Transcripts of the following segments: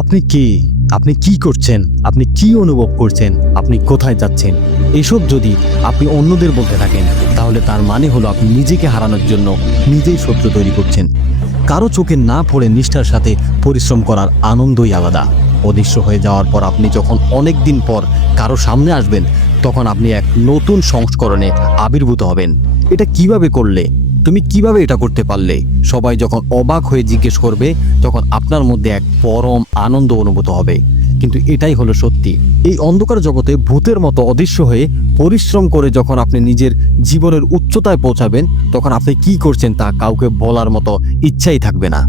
আপনি কে, আপনি কি করছেন, আপনি কি অনুভব করছেন, আপনি কোথায় যাচ্ছেন, এসব যদি আপনি অন্যদের বলতে থাকেন তাহলে তার মানে হলো আপনি নিজেকে হারানোর জন্য নিজেই শত্রু তৈরি করছেন। কারো চোখে না পড়ে নিষ্ঠার সাথে পরিশ্রম করার আনন্দই আলাদা। অদৃশ্য হয়ে যাওয়ার পর আপনি যখন অনেক দিন পর কারো সামনে আসবেন তখন আপনি এক নতুন সংস্করণে আবির্ভূত হবেন। এটা কিভাবে করলে, তুমি কিভাবে এটা করতে পারলে? সবাই যখন অবাক হয়ে জিজ্ঞেস করবে তখন আপনার মধ্যে এক পরম আনন্দ অনুভূত হবে। কিন্তু এটাই হলো সত্যি। এই অন্ধকার জগতে ভূতের মতো অদৃশ্য হয়ে পরিশ্রম করে যখন আপনি নিজের জীবনের উচ্চতায় পৌঁছাবেন তখন আপনি কি করছেন তা কাউকে বলার মতো ইচ্ছাই থাকবে না।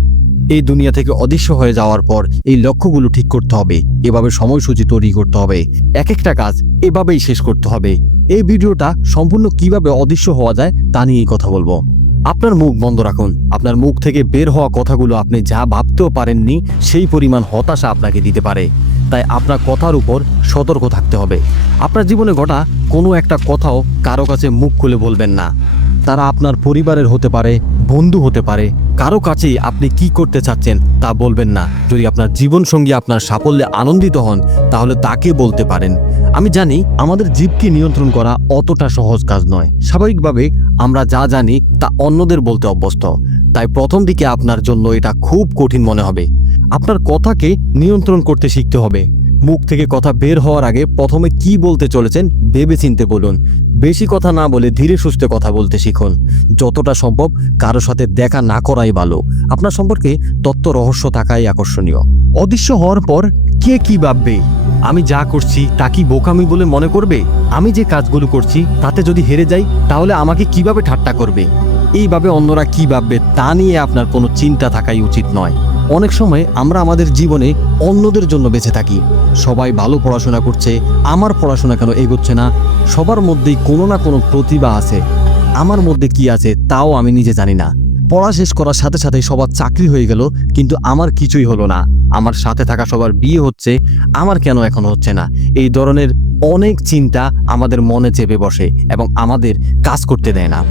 এই দুনিয়া থেকে অদৃশ্য হয়ে যাওয়ার পর এই লক্ষ্যগুলো ঠিক করতে হবে, এভাবে সময়সূচি তৈরি করতে হবে, এক একটা কাজ এভাবেই শেষ করতে হবে। এই ভিডিওটা সম্পূর্ণ কিভাবে অদৃশ্য হওয়া যায় তা নিয়েই কথা বলবো। আপনার মুখ বন্ধ রাখুন। আপনার মুখ থেকে বের হওয়া কথাগুলো আপনি যা ভাবতেও পারেননি সেই পরিমাণ হতাশা আপনাকে দিতে পারে। তাই আপনার কথার উপর সতর্ক থাকতে হবে। আপনার জীবনে ঘটা কোনো একটা কথাও কারো কাছে মুখ খুলে বলবেন না। তারা আপনার পরিবারের হতে পারে, বন্ধু হতে পারে, কারো কাছেই আপনি কি করতে চাচ্ছেন তা বলবেন না। যদি আপনার জীবনসঙ্গী আপনার সাফল্যে আনন্দিত হন তাহলে তাকে বলতে পারেন। আমি জানি আমাদের জীবকে নিয়ন্ত্রণ করা অতটা সহজ কাজ নয়। স্বাভাবিকভাবে আমরা যা জানি তা অন্যদের বলতে অভ্যস্ত, তাই প্রথম দিকে আপনার জন্য এটা খুব কঠিন মনে হবে। আপনার কথাকে নিয়ন্ত্রণ করতে শিখতে হবে। মুখ থেকে কথা বের হওয়ার আগে প্রথমে কি বলতে চলেছেন ভেবেচিন্তে বলুন। বেশি কথা না বলে ধীরে সুস্থে কথা বলতে শিখুন। যতটা সম্ভব কারো সাথে দেখা না করাই ভালো। আপনার সম্পর্কে তথ্য রহস্য থাকাই আকর্ষণীয়। অদৃশ্য হওয়ার পর কে কি ভাববে? আমি যা করছি তা কি বোকামি বলে মনে করবে? আমি যে কাজগুলো করছি তাতে যদি হেরে যাই তাহলে আমাকে কিভাবে ঠাট্টা করবে? এইভাবে অন্যরা কি ভাববে তা নিয়ে আপনার কোনো চিন্তা থাকাই উচিত নয়। অনেক সময় আমরা আমাদের জীবনে অন্যদের জন্য বেঁচে থাকি। সবাই ভালো পড়াশোনা করছে, আমার পড়াশোনা কেন এগোচ্ছে না? সবার মধ্যেই কোনো না কোনো প্রতিভা আছে, আমার মধ্যে কি আছে তাও আমি নিজে জানি না। পড়া শেষ করার সাথে সাথে সবার চাকরি হয়ে গেল কিন্তু আমার কিছুই হলো না। আমার সাথে থাকা সবার বিয়ে হচ্ছে, আমার কেন এখনো হচ্ছে না? এই ধরনের অনেক চিন্তা আমাদের মনে চেপে বসে এবং আমাদের কাজ করতে দেয় না।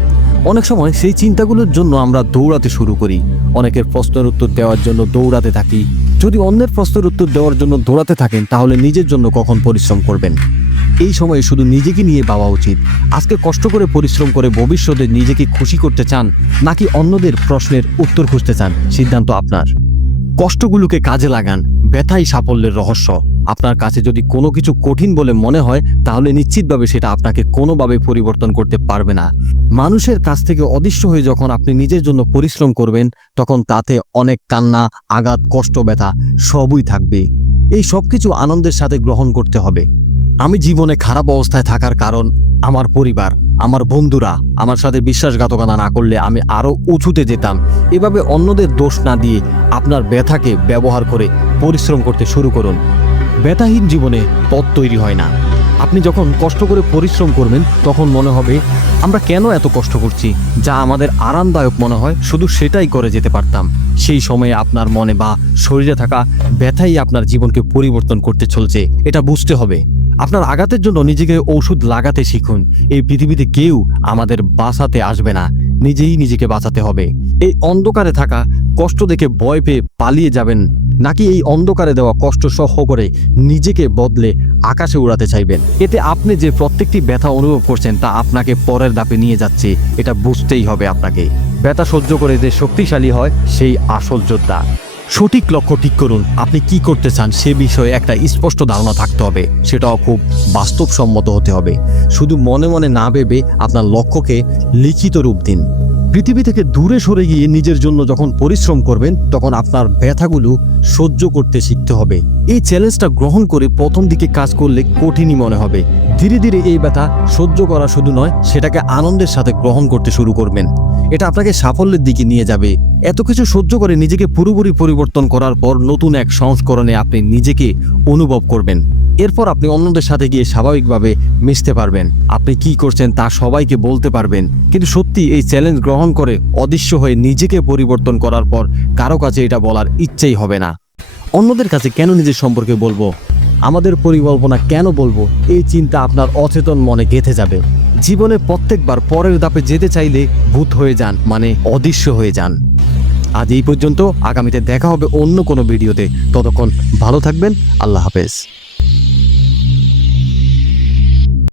অনেক সময় সেই চিন্তাগুলোর জন্য আমরা দৌড়াতে শুরু করি। অনেকের প্রশ্নের উত্তর দেওয়ার জন্য দৌড়াতে থাকি। যদি অন্যের প্রশ্নের উত্তর দেওয়ার জন্য দৌড়াতে থাকেন তাহলে নিজের জন্য কখন পরিশ্রম করবেন? এই সময়ে শুধু নিজেকে নিয়ে ভাবা উচিত। আজকে কষ্ট করে পরিশ্রম করে ভবিষ্যতে নিজেকে খুশি করতে চান নাকি অন্যদের প্রশ্নের উত্তর খুঁজতে চান, সিদ্ধান্ত আপনার। কষ্টগুলোকে কাজে লাগান, ব্যথাই সাফল্যের রহস্য। আপনার কাছে যদি কোনো কিছু কঠিন বলে মনে হয় তাহলে নিশ্চিতভাবে সেটা আপনাকে কোনোভাবে পরিবর্তন করতে পারবে না। মানুষের কাছ থেকে অদৃশ্য হয়ে যখন আপনি নিজের জন্য পরিশ্রম করবেন তখন তাতে অনেক কান্না, আঘাত, কষ্ট, ব্যথা সবই থাকবে। এই সব কিছু আনন্দের সাথে গ্রহণ করতে হবে। আমি জীবনে খারাপ অবস্থায় থাকার কারণ আমার পরিবার, আমার বন্ধুরা আমার সাথে বিশ্বাসঘাতকতা না করলে আমি আরও উঁচুতে যেতাম। এভাবে অন্যদের দোষ না দিয়ে আপনার ব্যথাকে ব্যবহার করে পরিশ্রম করতে শুরু করুন। ব্যথাহীন জীবনে পথ তৈরি হয় না। আপনি যখন কষ্ট করে পরিশ্রম করবেন তখন মনে হবে আমরা কেন এত কষ্ট করছি? যা আমাদের আরামদায়ক মনে হয় শুধু সেটাই করে যেতে পারতাম। সেই সময়ে আপনার মনে বা শরীরে থাকা ব্যথাই আপনার জীবনকে পরিবর্তন করতে চলছে, এটা বুঝতে হবে। আপনার আঘাতের জন্য নিজেকে ওষুধ লাগাতে শিখুন। এই পৃথিবীতে কেউ আমাদের বাঁচাতে আসবে না, নিজেই নিজেকে বাঁচাতে হবে। এই অন্ধকারে থাকা কষ্ট দেখে ভয় পেয়ে পালিয়ে যাবেন নাকি এই অন্ধকারে দেওয়া কষ্ট সহ করে নিজেকে বদলে আকাশে উড়াতে চাইবেন? এতে আপনি যে প্রত্যেকটি ব্যথা অনুভব করছেন তা আপনাকে পরের ধাপে নিয়ে যাচ্ছে, এটা বুঝতেই হবে আপনাকে। ব্যথা সহ্য করে যে শক্তিশালী হয় সেই আসল যোদ্ধা। সঠিক লক্ষ্য ঠিক করুন। আপনি কি করতে চান সে বিষয়ে একটা স্পষ্ট ধারণা থাকতে হবে, সেটাও খুব বাস্তবসম্মত হতে হবে। শুধু মনে মনে না ভেবে আপনার লক্ষ্যকে লিখিত রূপ দিন। পৃথিবী থেকে দূরে সরে গিয়ে নিজের জন্য যখন পরিশ্রম করবেন তখন আপনার ব্যথাগুলো সহ্য করতে শিখতে হবে। এই চ্যালেঞ্জটা গ্রহণ করে প্রথম দিকে কাজ করলে কঠিনই মনে হবে। ধীরে ধীরে এই ব্যথা সহ্য করা শুধু নয়, সেটাকে আনন্দের সাথে গ্রহণ করতে শুরু করবেন। এটা আপনাকে সাফল্যের দিকে নিয়ে যাবে। এত কিছু সহ্য করে নিজেকে পুরোপুরি পরিবর্তন করার পর নতুন এক সংস্করণে আপনি নিজেকে অনুভব করবেন। এরপর আপনি অন্যদের সাথে গিয়ে স্বাভাবিকভাবে মিশতে পারবেন। আপনি কি করছেন তা সবাইকে বলতে পারবেন। কিন্তু সত্যি এই চ্যালেঞ্জ গ্রহণ করে অদৃশ্য হয়ে নিজেকে পরিবর্তন করার পর কারো কাছে এটা বলার ইচ্ছেই হবে না। অন্যদের কাছে কেন নিজের সম্পর্কে বলবো, আমাদের পরিকল্পনা কেন বলবো, এই চিন্তা আপনার অচেতন মনে গেঁথে যাবে। জীবনে প্রত্যেকবার পরের ধাপে যেতে চাইলে ভূত হয়ে যান, মানে অদৃশ্য হয়ে যান। আজ এই পর্যন্ত, আগামীতে দেখা হবে অন্য কোনো ভিডিওতে। ততক্ষণ ভালো থাকবেন। আল্লাহ হাফেজ।